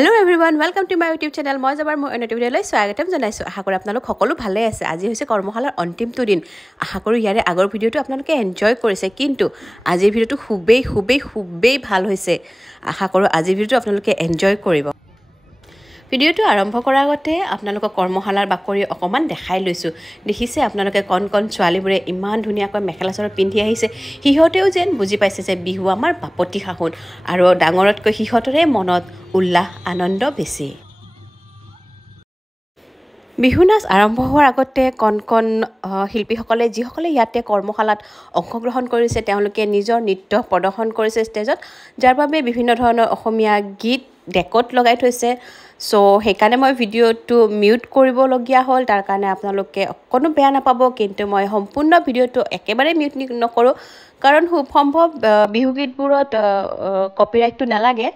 Hello everyone, welcome to my YouTube channel. মই যাবাৰ মই অন্য ভিডিঅ'লৈ স্বাগতম জনাইছো। আশা কৰো আপোনালোক সকলো ভালে আছে। আজি হৈছে কৰ্মশালাৰ অন্তিমটো দিন। আশা কৰো ইয়াৰে আগৰ ভিডিঅ'টো আপোনালোকে এনজয় কৰিছে, কিন্তু আজিৰ ভিডিঅ'টো খুবেই ভাল হৈছে। আশা কৰো আজিৰ ভিডিঅ'টো আপোনালোকে এনজয় কৰিব। ভিডিঅ'টো আৰম্ভ কৰাৰ আগতে আপোনালোকক কৰ্মশালাৰ বাকৰি অকমান দেখাই লৈছো। দেখিছে আপোনালোকে কণ ছোৱালীবোৰে ইমান ধুনীয়াকৈ মেখেলা চাদৰ পিন্ধি আহিছে। হিহঁতেও যেন বুজি পাইছে যে বিহু আমাৰ বাপতি সাহোন, আৰু ডাঙৰতকৈ হিহঁতৰে মনত উল্লাস আনন্দ বেছি। বিহু নাচ আৰম্ভ হোৱাৰ আগতে কণ শিল্পীসকলে যিসকলে ইয়াতে কৰ্মশালাত অংশগ্ৰহণ কৰিছে তেওঁলোকে নিজৰ নৃত্য প্ৰদৰ্শন কৰিছে ষ্টেজত, যাৰ বাবে বিভিন্ন ধৰণৰ অসমীয়া গীত ডেকত লগাই থৈছে। সো সেইকাৰণে মই ভিডিঅ'টো মিউট কৰিবলগীয়া হ'ল। তাৰ কাৰণে আপোনালোকে অকণো বেয়া নাপাব, কিন্তু মই সম্পূৰ্ণ ভিডিঅ'টো একেবাৰে মিউট নকৰোঁ, কাৰণ খুব সম্ভৱ বিহুগীতবোৰত কপিৰাইটটো নালাগে।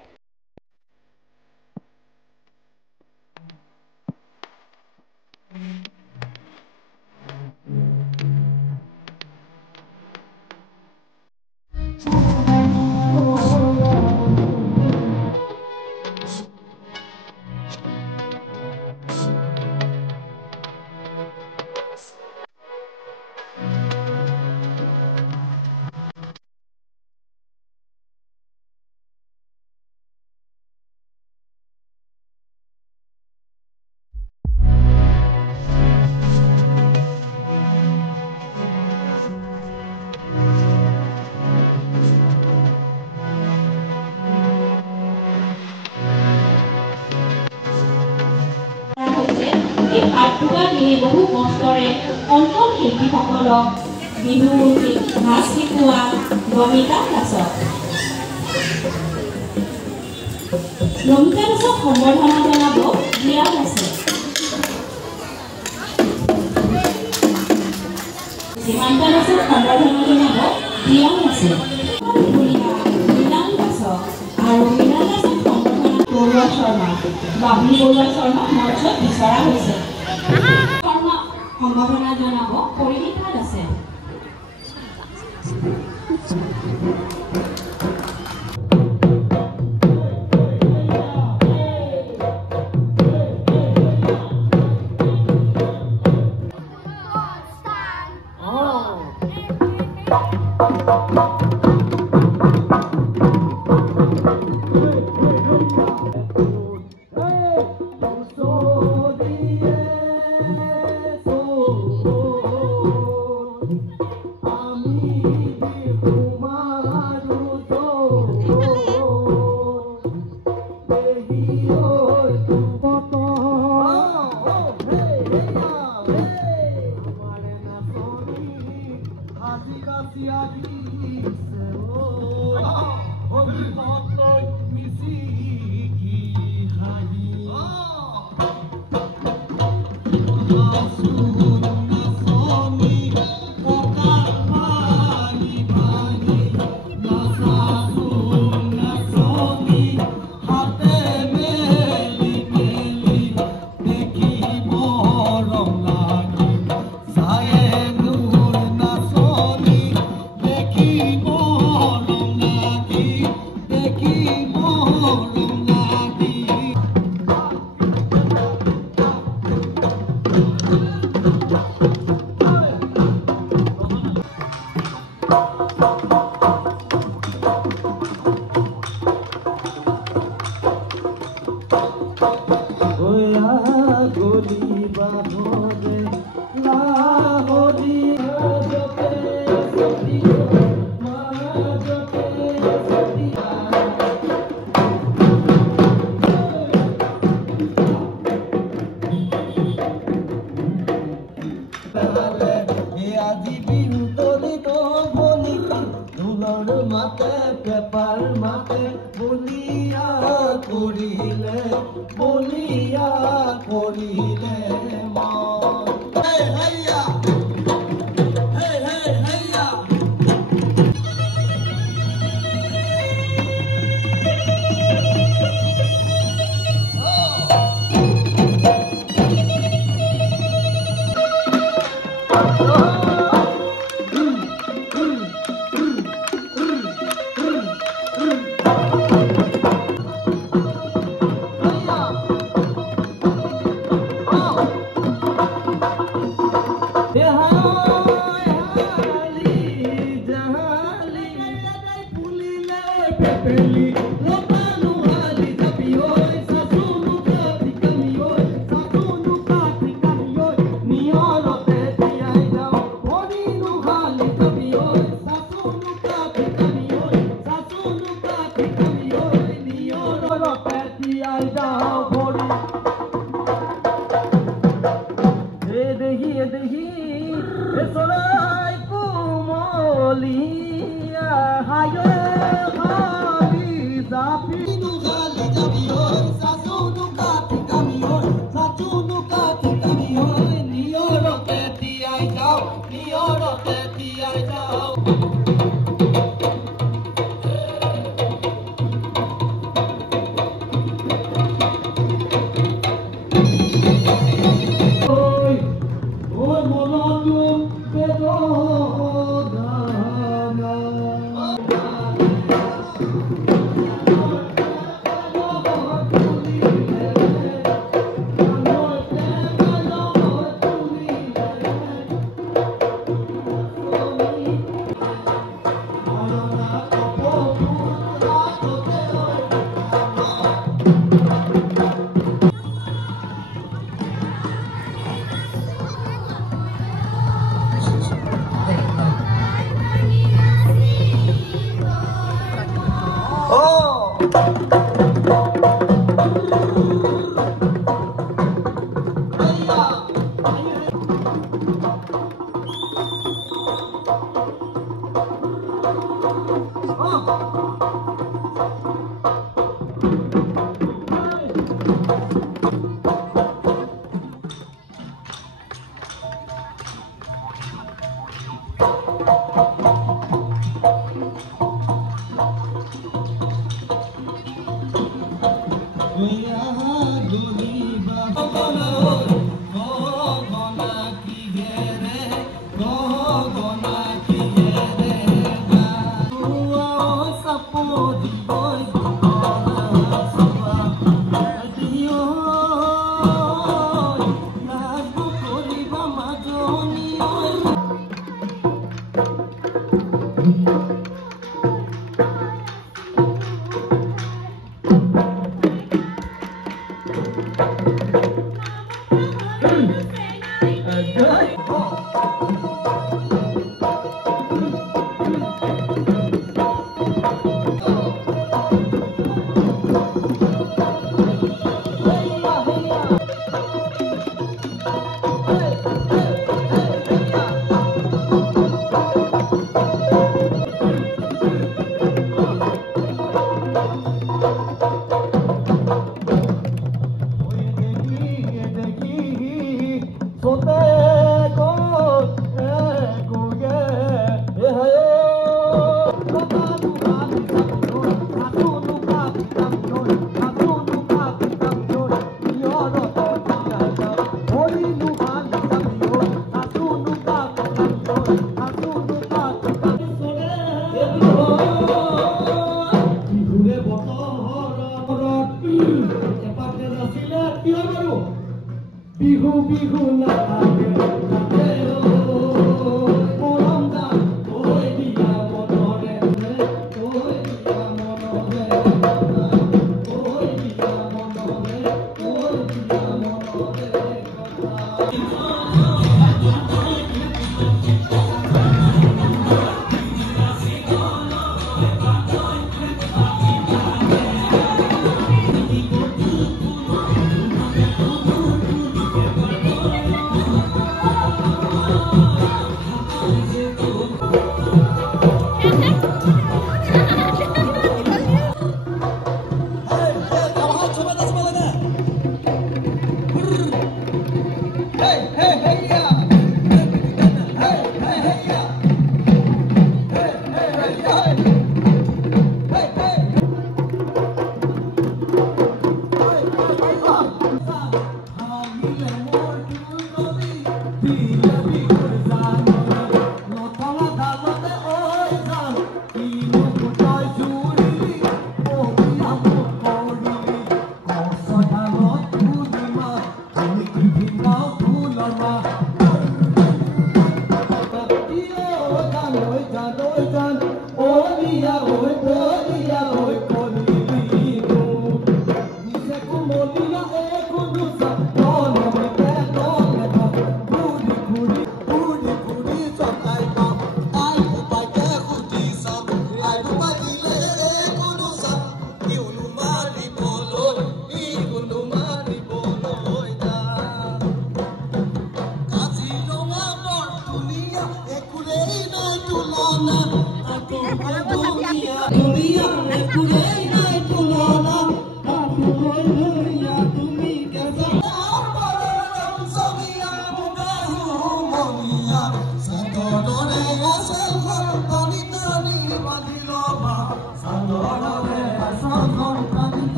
এই পাঠটোকা দিয়ে বহু কষ্টৰে অন্তৰ শিল্পীসকলক বিহু নাচ শিকোৱা ৰমিতা দাসক সম্বৰ্ধনা জনাব দিয়া হৈছে। সীমান্ত দাসক সম্বৰ্ধনা জনাব দিয়া হৈছে। মৃণাল দাসক আৰু মৃণাল দাসক বৰুৱা শৰ্মা, বাবলি বৰুৱা শৰ্মা মঞ্চত বিচৰা হৈছে। শৰ্মা সম্বৰ্ধনা জনাব পৰিণীতা দাসে।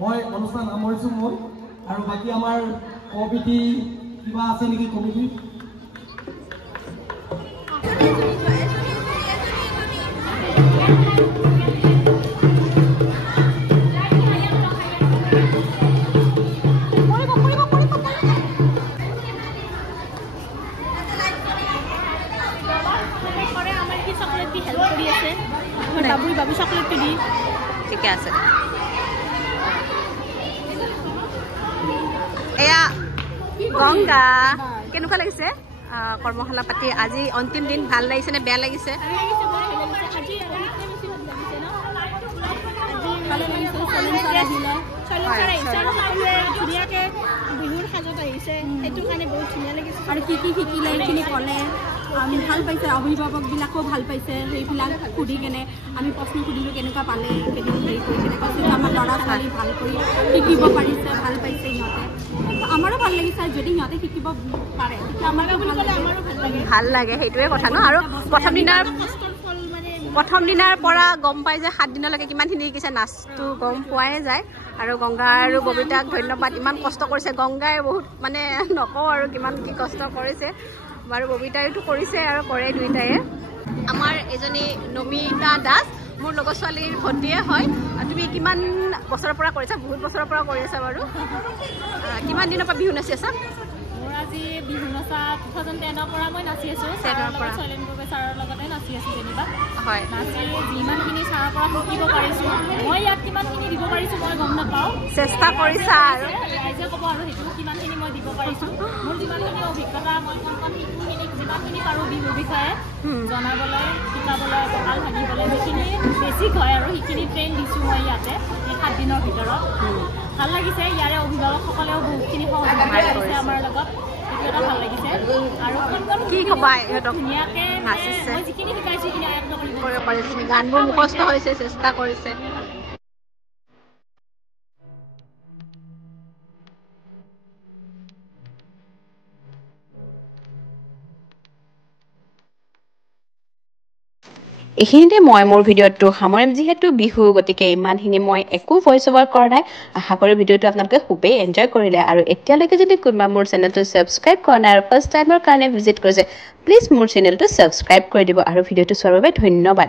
মই অনুষ্ঠান সামৰিছো মই আৰু বাকি আমাৰ কমিটি কিবা আছে নেকি কমিটি বাবু চকলেটটো দি ঠিকে আছে এয়া গংগা কেনেকুৱা লাগিছে কৰ্মশালা পাতি আজি অন্তিম দিন ভাল লাগিছে নে বেয়া লাগিছে বিহুৰ সাজত আহিছে সেইটো কাৰণে বহুত ধুনীয়া লাগিছে আৰু কি কি শিকিলে এইখিনি ক'লে আমি ভাল পাইছে অভিভাৱকবিলাকো ভাল পাইছে সেইবিলাক সুধি কেনে আমি প্ৰশ্ন সুধিলোঁ কেনেকুৱা পালে কেনেকৈ হেৰি কৰি কেনে কৈছে আমাৰ ল'ৰা ছোৱালী ভাল কৰি শিকিব পাৰিছে ভাল পাইছে সিহঁতে আমাৰো ভাল লাগিছে যদি সিহঁতে শিকিব পাৰে তেতিয়া আমাৰো বুলি ক'লে আমাৰো ভাল লাগে সেইটোৱে কথা ন আৰু প্ৰথম দিনাৰ পৰা গম পাই যে 7 দিনলৈকে কিমানখিনি শিকিছে নাচটো গম পোৱাই যায় আৰু গংগা আৰু ববিতাক ধন্যবাদ ইমান কষ্ট কৰিছে গংগাই বহুত মানে নকওঁ আৰু কিমান কি কষ্ট কৰিছে বাৰু ববিতাইতো কৰিছে আৰু কৰে দুইটায়ে আমাৰ এজনী নমিতা দাস মোৰ লগৰ ছোৱালীৰ ভণ্টিয়ে হয় তুমি কিমান বছৰৰ পৰা কৰিছা বহুত বছৰৰ পৰা কৰি আছা বাৰু কিমান দিনৰ পৰা বিহু নাচি আছা আজি বিহু নচা 2010 পৰা মই নাচি আছোঁ শৈলেন গগৈ ছাৰৰ লগতে নাচি আছোঁ যেনিবা হয় নাচি যিমানখিনি ছাৰৰ পৰা শিকিব পাৰিছোঁ মই ইয়াত কিমানখিনি দিব পাৰিছোঁ মই গম নাপাওঁ চেষ্টা কৰিছা আৰু ৰাইজে ক'ব আৰু সেইটো কিমানখিনি মই দিব পাৰিছোঁ মোৰ যিমানখিনি অভিজ্ঞতা মই কণ শিশুখিনিক যিমানখিনি পাৰোঁ বিহুৰ বিষয়ে জনাবলৈ শিকাবলৈ কঁকাল ভাঙিবলৈ যিখিনি বেছিক হয় আৰু সেইখিনি ট্ৰেইন দিছোঁ মই ইয়াতে এই 7 দিনৰ ভিতৰত ভাল লাগিছে ইয়াৰে অভিভাৱকসকলেও বহুতখিনি সহযোগ কৰিছে আমাৰ লগত সেইটো এটা ভাল লাগিছে আৰু কি ক'বা ইহঁতক ধুনীয়াকৈ নাচিছে মই যিখিনি শিকাইছোঁ সেইখিনি আয়ত্ব কৰিব পাৰিছে গানবোৰ মুখস্থ হৈছে চেষ্টা কৰিছে এইখিনিতে মই মোৰ ভিডিঅ'টো সামৰিম যিহেতু বিহু গতিকে ইমানখিনি মই একো ভইচ অভাৰ কৰা নাই আশা কৰোঁ ভিডিঅ'টো আপোনালোকে খুবেই এনজয় কৰিলে আৰু এতিয়ালৈকে যদি কোনোবা মোৰ চেনেলটো ছাবস্ক্ৰাইব কৰা নাই আৰু ফাৰ্ষ্ট টাইমৰ কাৰণে ভিজিট কৰিছে প্লিজ মোৰ চেনেলটো ছাবস্ক্ৰাইব কৰি দিব আৰু ভিডিঅ'টো চোৱাৰ বাবে ধন্যবাদ